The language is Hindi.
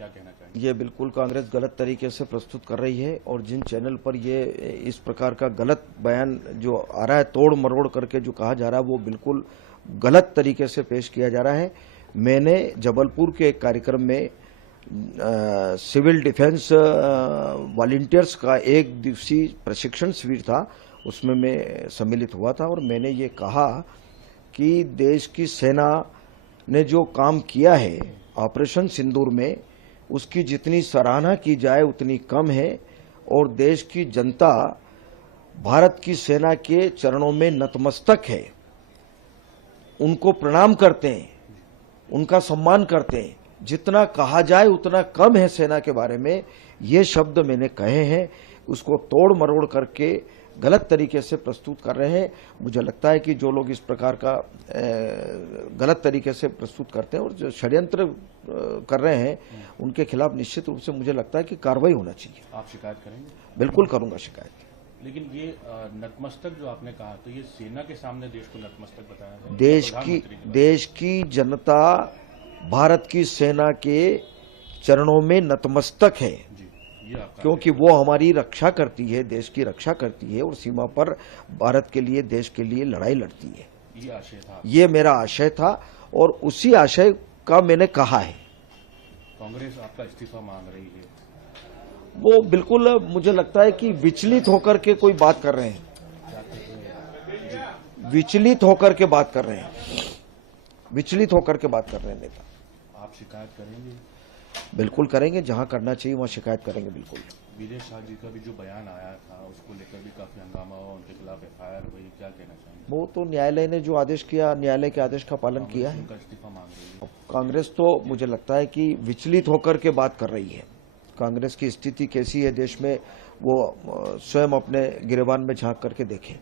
क्या कहना चाहेंगे? ये बिल्कुल कांग्रेस गलत तरीके से प्रस्तुत कर रही है और जिन चैनल पर ये इस प्रकार का गलत बयान जो आ रहा है, तोड़ मरोड़ करके जो कहा जा रहा है, वो बिल्कुल गलत तरीके से पेश किया जा रहा है। मैंने जबलपुर के एक कार्यक्रम में सिविल डिफेंस वॉलंटियर्स का एक दिवसीय प्रशिक्षण शिविर था, उसमें मैं सम्मिलित हुआ था और मैंने ये कहा कि देश की सेना ने जो काम किया है ऑपरेशन सिंदूर में, उसकी जितनी सराहना की जाए उतनी कम है और देश की जनता भारत की सेना के चरणों में नतमस्तक है, उनको प्रणाम करते हैं, उनका सम्मान करते हैं। जितना कहा जाए उतना कम है सेना के बारे में, ये शब्द मैंने कहे हैं। उसको तोड़ मरोड़ करके गलत तरीके से प्रस्तुत कर रहे हैं। मुझे लगता है कि जो लोग इस प्रकार का गलत तरीके से प्रस्तुत करते हैं और जो षड्यंत्र कर रहे हैं, उनके खिलाफ निश्चित रूप से मुझे लगता है कि कार्रवाई होना चाहिए। आप शिकायत करेंगे? बिल्कुल करूंगा शिकायत। लेकिन ये नतमस्तक जो आपने कहा, तो ये सेना के सामने देश को नतमस्तक बताया है? देश की जनता भारत की सेना के चरणों में नतमस्तक है, क्योंकि वो हमारी रक्षा करती है, देश की रक्षा करती है और सीमा पर भारत के लिए, देश के लिए लड़ाई लड़ती है। ये आशय था, ये मेरा आशय था और उसी आशय का मैंने कहा है। कांग्रेस आपका इस्तीफा मांग रही है? वो बिल्कुल मुझे लगता है कि विचलित होकर के कोई बात कर रहे हैं, विचलित होकर के बात कर रहे हैं, विचलित होकर के बात कर रहे हैं नेता। आप शिकायत करेंगे? बिल्कुल करेंगे, जहां करना चाहिए वहां शिकायत करेंगे। बिल्कुल। विजय शाह जी का भी जो बयान आया था, उसको लेकर भी काफी हंगामा हुआ, उनके खिलाफ FIR हुई, क्या कहना चाहेंगे? वो तो न्यायालय ने जो आदेश किया, न्यायालय के आदेश का पालन किया है। उनका इस्तीफा मांग रही है? कांग्रेस तो मुझे लगता है कि विचलित होकर के बात कर रही है। कांग्रेस की स्थिति कैसी है देश में, वो स्वयं अपने गिरेबान में झांक करके देखें।